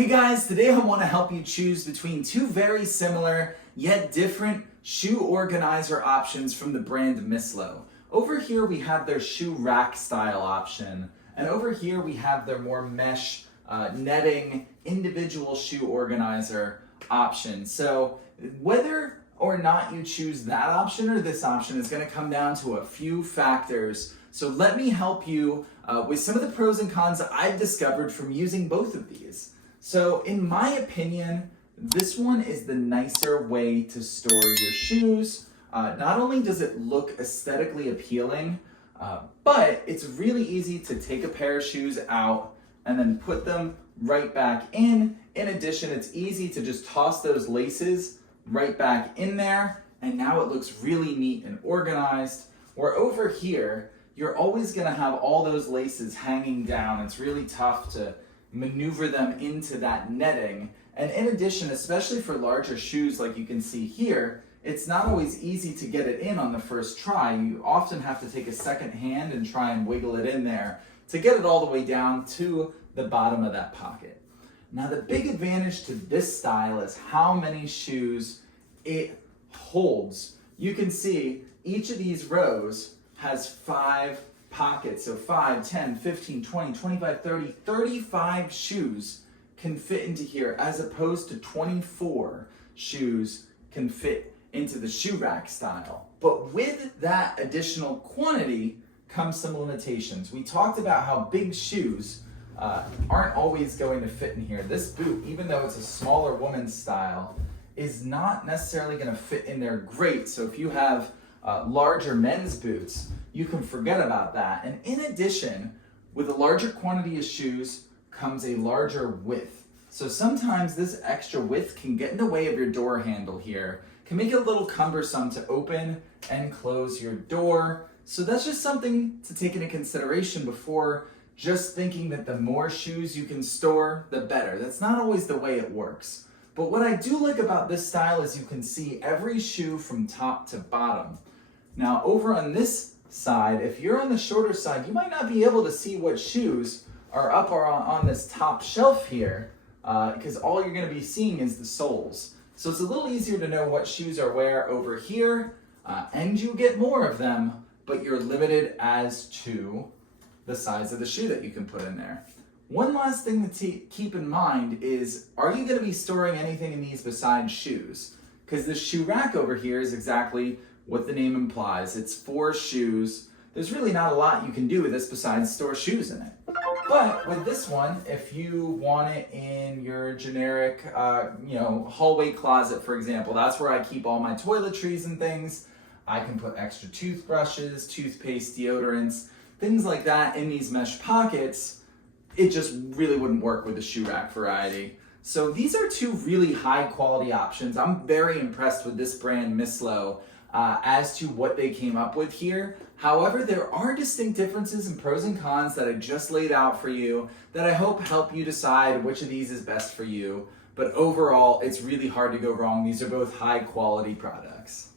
Hey guys, today I want to help you choose between two very similar yet different shoe organizer options from the brand MISSLO. Over here we have their shoe rack style option, and over here we have their more mesh netting individual shoe organizer option. So whether or not you choose that option or this option is going to come down to a few factors. So let me help you with some of the pros and cons that I've discovered from using both of these. So in my opinion, this one is the nicer way to store your shoes. Not only does it look aesthetically appealing, but it's really easy to take a pair of shoes out and then put them right back in. In addition, it's easy to just toss those laces right back in there, and now it looks really neat and organized. Where over here, you're always gonna have all those laces hanging down. It's really tough to maneuver them into that netting. And in addition, especially for larger shoes like you can see here, it's not always easy to get it in on the first try. You often have to take a second hand and try and wiggle it in there to get it all the way down to the bottom of that pocket. Now the big advantage to this style is how many shoes it holds. You can see each of these rows has 5 pockets, so 5, 10, 15, 20, 25, 30, 35 shoes can fit into here, as opposed to 24 shoes can fit into the shoe rack style. But with that additional quantity comes some limitations. We talked about how big shoes aren't always going to fit in here. This boot, even though it's a smaller woman's style, is not necessarily going to fit in there great. So if you have larger men's boots, you can forget about that. And in addition, with a larger quantity of shoes comes a larger width. So sometimes this extra width can get in the way of your door handle here, can make it a little cumbersome to open and close your door. So that's just something to take into consideration before just thinking that the more shoes you can store, the better. That's not always the way it works. But what I do like about this style is you can see every shoe from top to bottom. Now over on this side, if you're on the shorter side, you might not be able to see what shoes are up or on this top shelf here, because all you're going to be seeing is the soles. So it's a little easier to know what shoes are where over here, and you get more of them, but you're limited as to the size of the shoe that you can put in there. One last thing to keep in mind is, are you going to be storing anything in these besides shoes? Because this shoe rack over here is exactly what the name implies. It's for shoes. There's really not a lot you can do with this besides store shoes in it. But with this one, if you want it in your generic, hallway closet, for example, that's where I keep all my toiletries and things. I can put extra toothbrushes, toothpaste, deodorants, things like that in these mesh pockets. It just really wouldn't work with the shoe rack variety. So these are two really high quality options. I'm very impressed with this brand MISSLO as to what they came up with here. However, there are distinct differences and pros and cons that I just laid out for you that I hope help you decide which of these is best for you. But overall, it's really hard to go wrong. These are both high quality products.